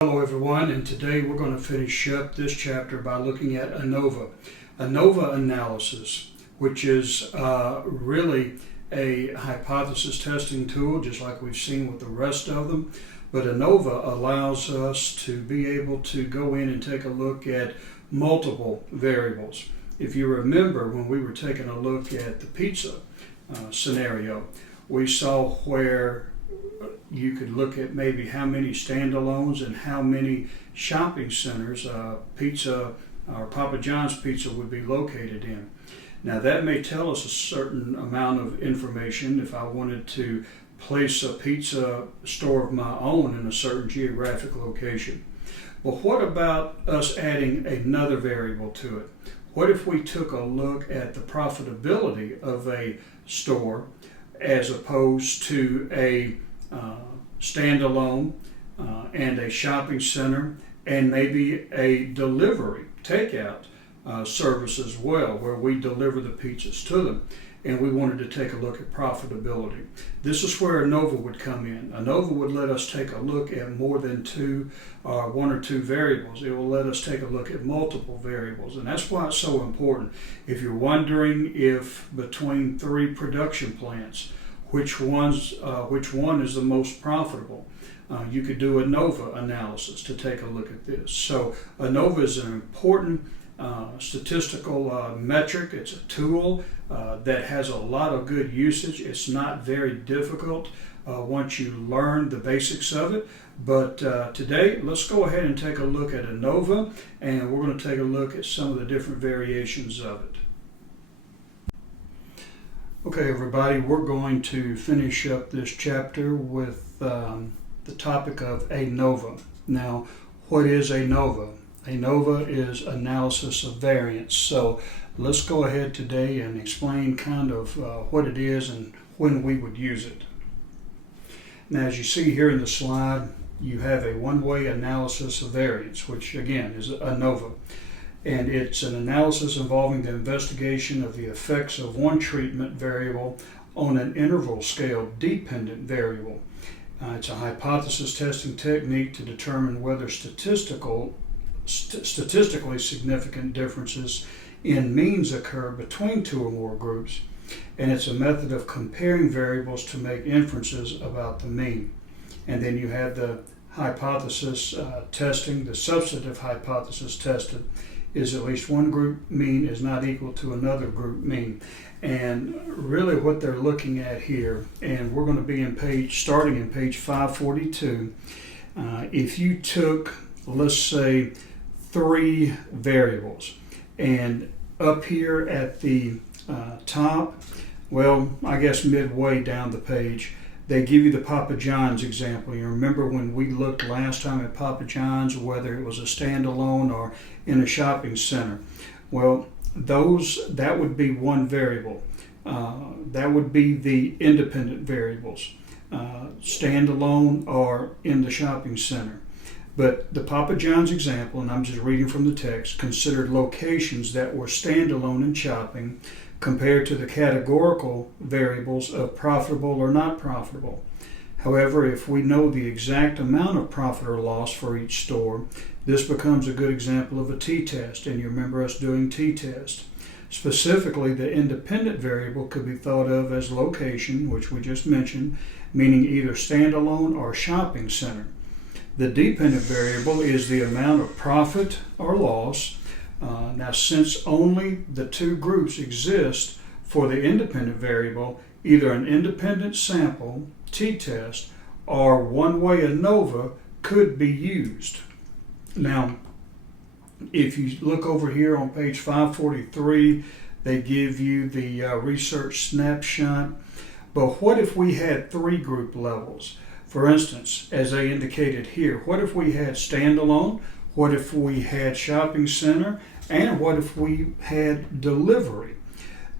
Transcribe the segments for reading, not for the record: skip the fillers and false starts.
Hello everyone, and today we're going to finish up this chapter by looking at Anova. Anova analysis, which is really a hypothesis testing tool, just like we've seen with the rest of them. But Anova allows us to be able to go in and take a look at multiple variables. If you remember when we were taking a look at the pizza scenario, we saw where you could look at maybe how many standalones and how many shopping centers pizza or Papa John's pizza would be located in. Now that may tell us a certain amount of information if I wanted to place a pizza store of my own in a certain geographic location. But what about us adding another variable to it? What if we took a look at the profitability of a store as opposed to a standalone and a shopping center and maybe a delivery takeout service as well, where we deliver the pizzas to them, and we wanted to take a look at profitability. This is where Anova would come in. Anova would let us take a look at more than one or two variables. It will let us take a look at multiple variables, and that's why it's so important. If you're wondering if between three production plants, which one is the most profitable, you could do Anova analysis to take a look at this. So Anova is an important statistical metric. It's a tool that has a lot of good usage. It's not very difficult once you learn the basics of it. But today, let's go ahead and take a look at Anova, and we're going to take a look at some of the different variations of it. Okay, everybody, we're going to finish up this chapter with the topic of Anova. Now, what is Anova? Anova is analysis of variance. So let's go ahead today and explain kind of what it is and when we would use it. Now, as you see here in the slide, you have a one-way analysis of variance, which again is Anova. And it's an analysis involving the investigation of the effects of one treatment variable on an interval scale dependent variable. It's a hypothesis testing technique to determine whether statistically significant differences in means occur between two or more groups, and it's a method of comparing variables to make inferences about the mean. And then you have the hypothesis testing, the substantive hypothesis tested is at least one group mean is not equal to another group mean. And really what they're looking at here, and we're going to be starting in page 542, if you took, let's say, three variables, and up here at the top, well, I guess midway down the page, they give you the Papa John's example. You remember when we looked last time at Papa John's, whether it was a standalone or in a shopping center. Well, that would be one variable. That would be the independent variables, standalone or in the shopping center. But the Papa John's example, and I'm just reading from the text, considered locations that were standalone in shopping compared to the categorical variables of profitable or not profitable. However, if we know the exact amount of profit or loss for each store, this becomes a good example of a t-test, and you remember us doing t-test. Specifically, the independent variable could be thought of as location, which we just mentioned, meaning either standalone or shopping center. The dependent variable is the amount of profit or loss. Now, since only the two groups exist for the independent variable, either an independent sample, t-test, or one-way Anova could be used. Now, if you look over here on page 543, they give you the research snapshot. But what if we had three group levels? For instance, as they indicated here, what if we had standalone? What if we had shopping center? And what if we had delivery?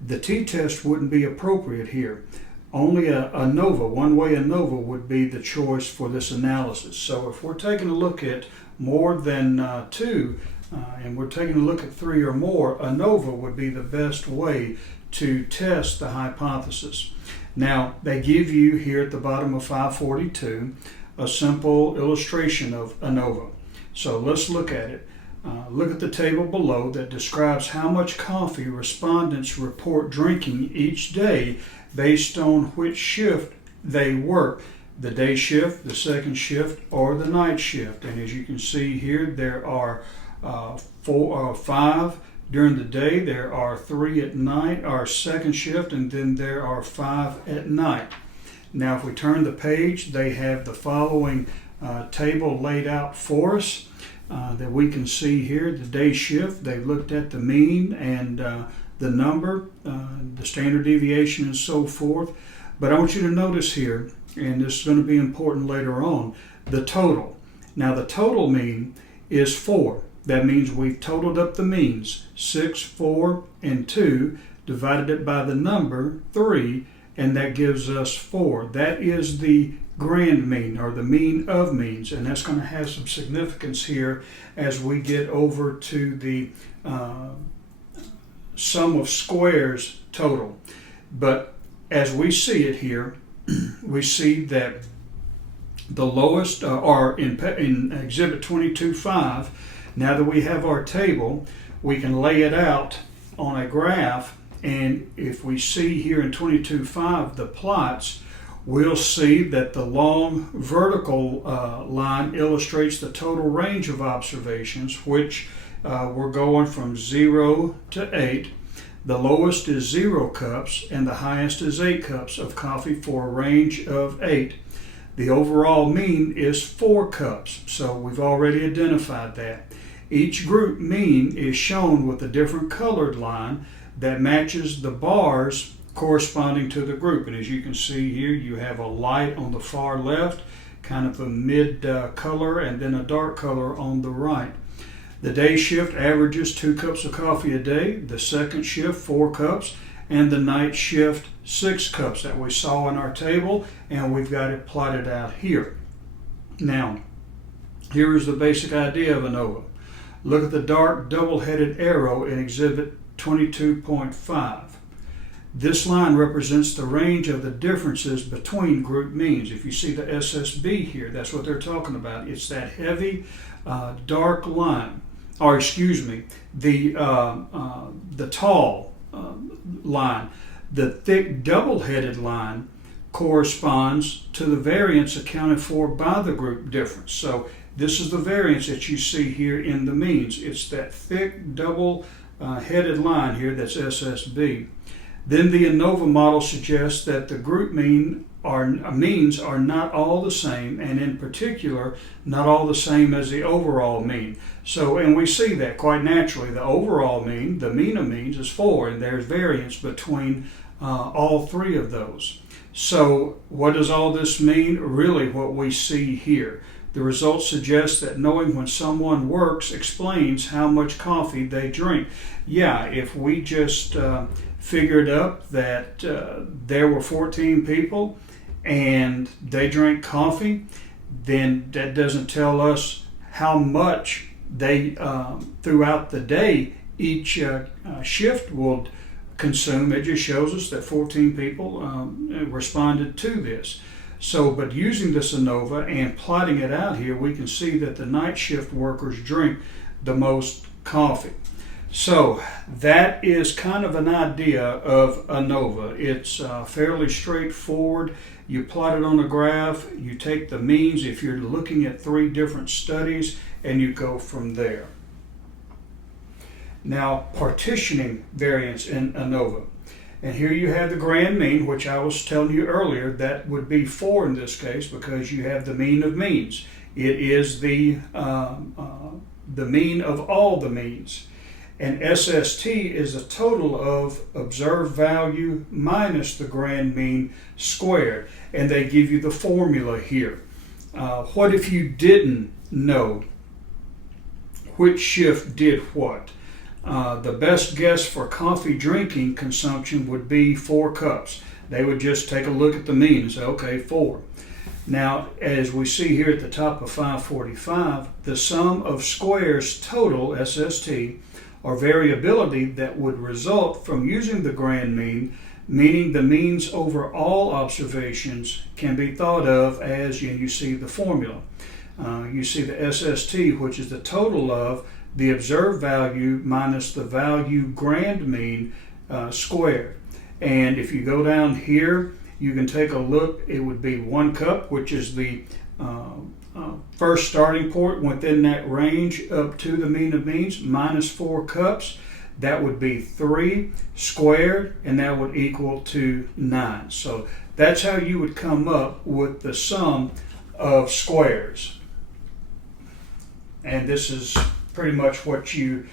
The t-test wouldn't be appropriate here. Only a Anova, one-way Anova would be the choice for this analysis. So if we're taking a look at more than two, and we're taking a look at three or more, Anova would be the best way to test the hypothesis. Now, they give you here at the bottom of 542 a simple illustration of Anova. So let's look at it. Look at the table below that describes how much coffee respondents report drinking each day based on which shift they work, the day shift, the second shift, or the night shift. And as you can see here, there are 5 during the day, there are 3 at night, our second shift, and then there are 5 at night. Now if we turn the page, they have the following table laid out for us. That we can see here, the day shift, they looked at the mean and the number, the standard deviation and so forth. But I want you to notice here, and this is going to be important later on, the total. Now the total mean is 4. That means we've totaled up the means, 6, 4, and 2, divided it by the number 3, and that gives us 4. That is the grand mean, or the mean of means, and that's going to have some significance here as we get over to the sum of squares total. But as we see it here, we see that the lowest are in Exhibit 22.5. Now that we have our table, we can lay it out on a graph, and if we see here in 22.5 the plots, we'll see that the long vertical line illustrates the total range of observations, which we're going from 0 to 8. The lowest is 0 cups and the highest is 8 cups of coffee for a range of 8. The overall mean is 4 cups, so we've already identified that. Each group mean is shown with a different colored line that matches the bars corresponding to the group. And as you can see here, you have a light on the far left, kind of a mid color, and then a dark color on the right. The day shift averages 2 cups of coffee a day, the second shift 4 cups, and the night shift 6 cups that we saw in our table, and we've got it plotted out here. Now, here is the basic idea of Anova. Look at the dark double-headed arrow in Exhibit 22.5. This line represents the range of the differences between group means. If you see the SSB here, that's what they're talking about. It's that heavy, dark line, or excuse me, the tall line. The thick double-headed line corresponds to the variance accounted for by the group difference. So this is the variance that you see here in the means. It's that thick double-headed line here that's SSB. Then the Anova model suggests that the group means are not all the same, and in particular, not all the same as the overall mean. So, and we see that quite naturally. The overall mean, the mean of means, is 4, and there's variance between all 3 of those. So, what does all this mean? Really, what we see here. The results suggest that knowing when someone works explains how much coffee they drink. Yeah, if we just figured up that there were 14 people and they drank coffee, then that doesn't tell us how much they, throughout the day, each shift will consume. It just shows us that 14 people responded to this. So, but using this Anova and plotting it out here, we can see that the night shift workers drink the most coffee. So that is kind of an idea of Anova. It's fairly straightforward. You plot it on a graph, you take the means if you're looking at 3 different studies, and you go from there. Now, partitioning variance in Anova. And here you have the grand mean, which I was telling you earlier, that would be 4 in this case because you have the mean of means. It is the mean of all the means. And SST is a total of observed value minus the grand mean squared. And they give you the formula here. What if you didn't know which shift did what? The best guess for coffee drinking consumption would be 4 cups. They would just take a look at the mean and say, okay, 4. Now, as we see here at the top of 545, the sum of squares total, SST, or variability that would result from using the grand mean meaning the means over all observations can be thought of as, and you see the formula. You see the SST, which is the total of the observed value minus the value grand mean squared. And if you go down here, you can take a look. It would be 1 cup, which is the first starting point within that range up to the mean of means, minus 4 cups. That would be 3 squared, and that would equal to 9. So that's how you would come up with the sum of squares. And this is pretty much what you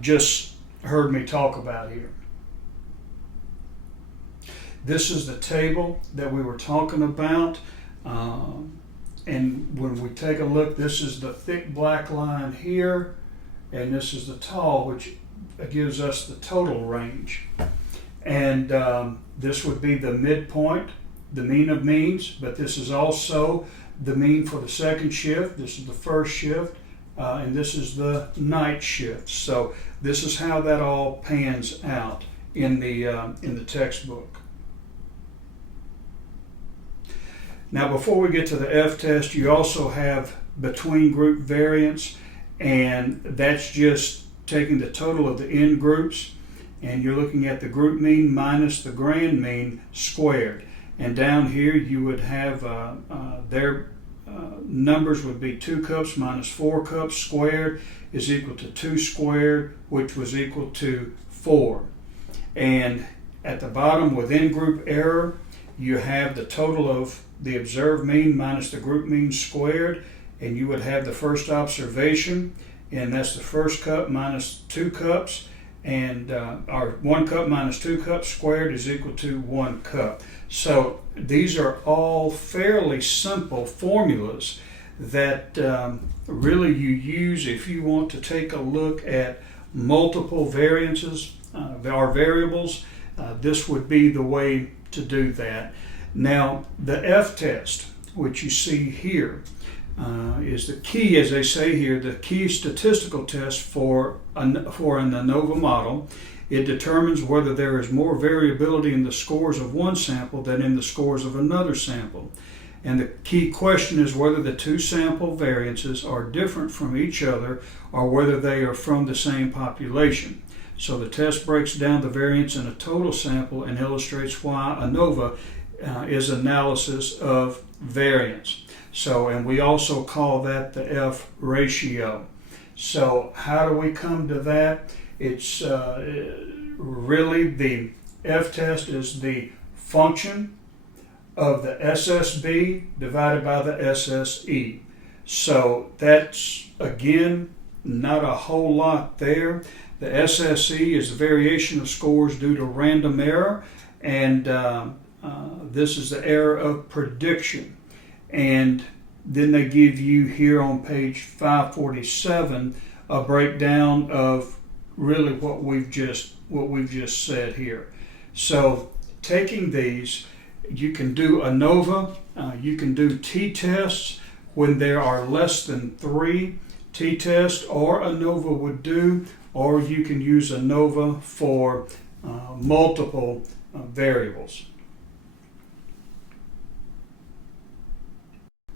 just heard me talk about here. This is the table that we were talking about. And when we take a look, this is the thick black line here, and this is the tall, which gives us the total range. And this would be the midpoint, the mean of means, but this is also the mean for the second shift. This is the first shift, and this is the night shift. So this is how that all pans out in the textbook. Now, before we get to the F-test, you also have between group variance, and that's just taking the total of the n groups, and you're looking at the group mean minus the grand mean squared. And down here you would have their numbers would be 2 cups minus 4 cups squared is equal to 2 squared, which was equal to 4. And at the bottom, within group error, you have the total of the observed mean minus the group mean squared, and you would have the first observation, and that's the first cup minus 2 cups, and our 1 cup minus 2 cups squared is equal to 1 cup. So these are all fairly simple formulas that really you use if you want to take a look at multiple variances, our variables. This would be the way to do that. Now, the F-test, which you see here, is the key, as they say here, the key statistical test for an Anova model. It determines whether there is more variability in the scores of one sample than in the scores of another sample. And the key question is whether the two sample variances are different from each other or whether they are from the same population. So the test breaks down the variance in a total sample and illustrates why Anova is analysis of variance. So, and we also call that the F ratio. So how do we come to that? It's really the F-test is the function of the SSB divided by the SSE. So that's, again, not a whole lot there. The SSE is the variation of scores due to random error, and this is the error of prediction. And then they give you here on page 547 a breakdown of really what we've just said here. So taking these, you can do Anova, you can do t-tests when there are less than 3 t-tests, or Anova would do, or you can use Anova for multiple variables.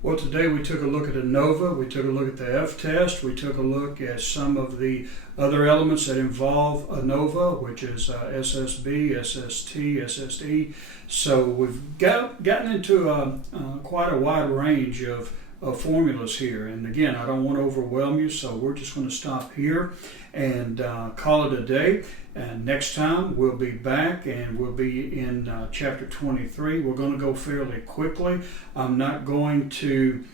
Well, today we took a look at Anova, we took a look at the F-test, we took a look at some of the other elements that involve Anova, which is SSB, SST, SSE. So we've gotten into quite a wide range of formulas here. And again, I don't want to overwhelm you, so we're just going to stop here and call it a day. And next time we'll be back and we'll be in chapter 23. We're going to go fairly quickly. I'm not going to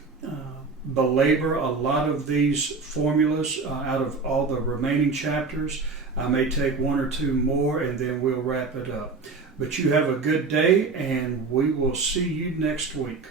belabor a lot of these formulas out of all the remaining chapters. I may take 1 or 2 more and then we'll wrap it up. But you have a good day and we will see you next week.